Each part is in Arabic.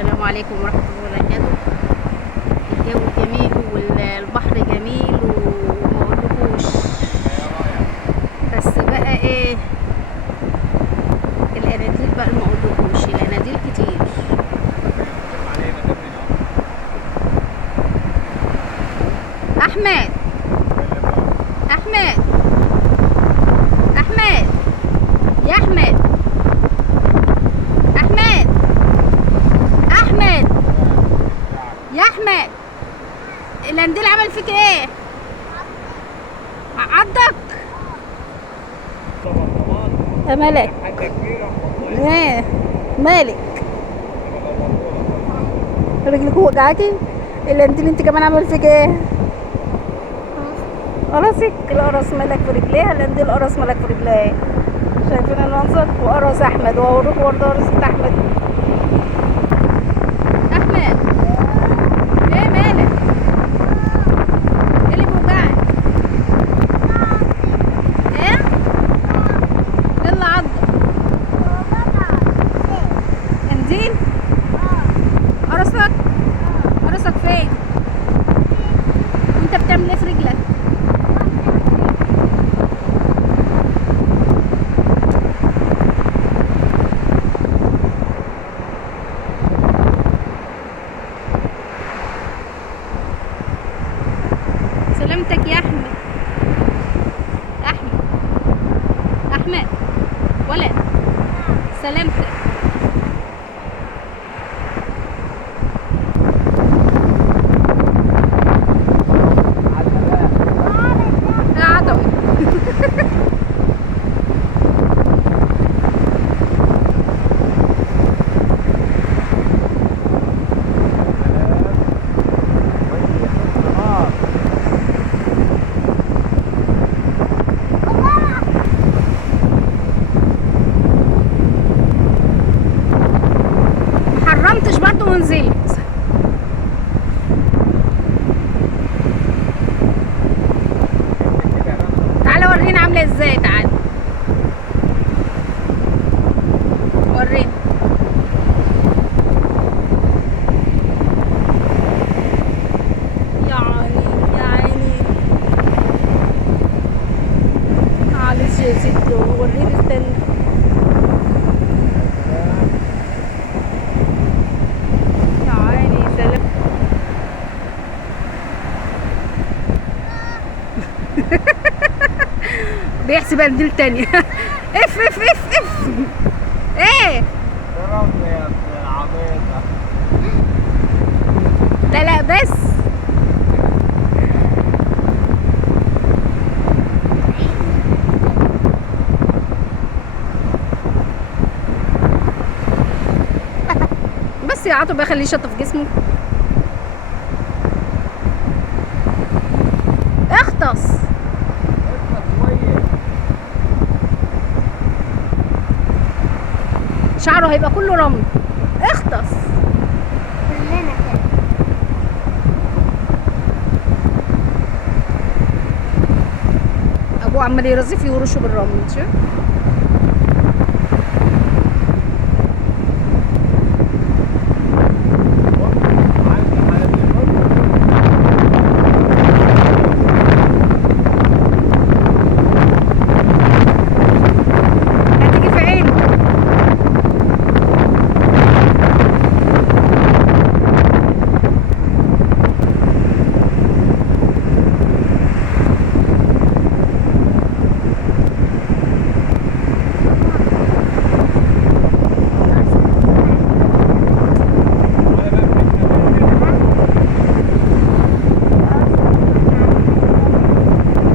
السلام عليكم ورحمة الله وبركاته. الجو جميل والبحر جميل ومقولكوش، بس بقى ايه الاناديل بقى مقولكوش، الاناديل كتير. احمد احمد احمد يا احمد احمد احمد يا احمد، القنديل عمل فيك ايه؟ عضك يا ملك؟ ايه مالك؟ رجلك وجعاكي؟ القنديل انت كمان عمل فيك ايه؟ قرصك؟ القرص ملك في رجليها، القنديل قرص ملك في رجليها. شايفين المنظر؟ وقرص احمد، وهوريكم برضه قرصة احمد. احمد ايه مالك؟ ايه اللي بيوجعك؟ ايه؟ ايه اللي عضك؟ قنديل؟ قرصك؟ قرصك فين؟ وانت بتعمل ايه في رجلك؟ سلامتك يا احمد. احمد احمد ولد، سلامتك. يا عضوي محرمتش برضو ونزلت. تعالى ورينا عامله ازاي، تعالى ورينا. يا عيني يا عيني، معلش يا ستي وريني، استنى. يا عيني سلام. بيحسب قنديل تاني. اف اف اف اف ايه؟ لا لا بس بس يا عاطف خليه يشطف جسمه. اختص شعره هيبقى كله رمل. اختص كلنا كده. ابوه عمال يرزي فيه ورشه بالرمل. شوف هتيجي في عينه.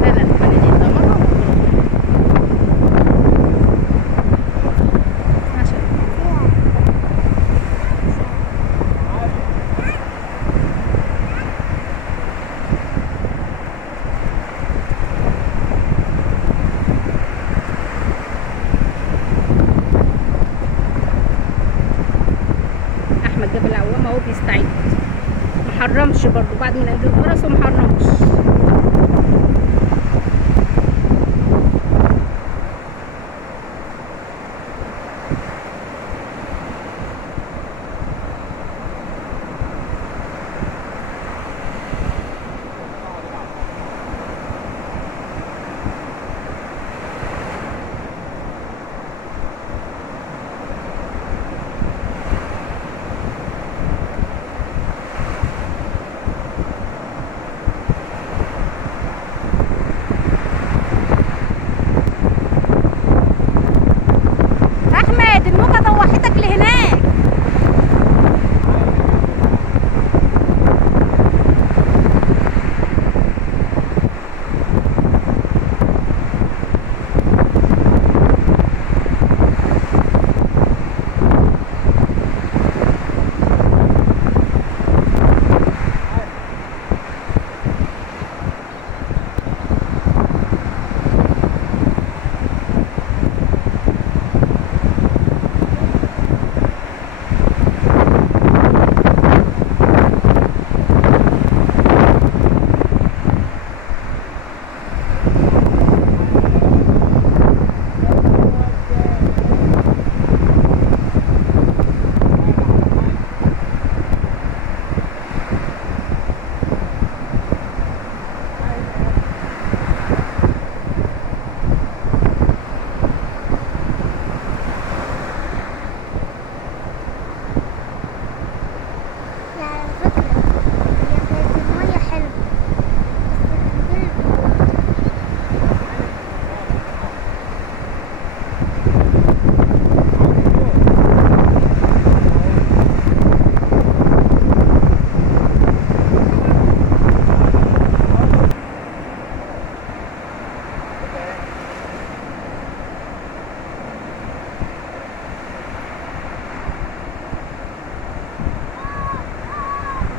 لا لا القناديل ده مره عشان احمد جاب العوامه اهو بيستعد. محرمش برضو بعد من قبل القرص ومحرمش.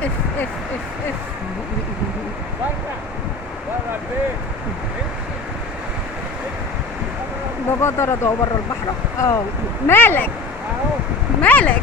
اف اف اف اف. بره البيت. بابا طرده بره البحر. اه مالك اهو مالك.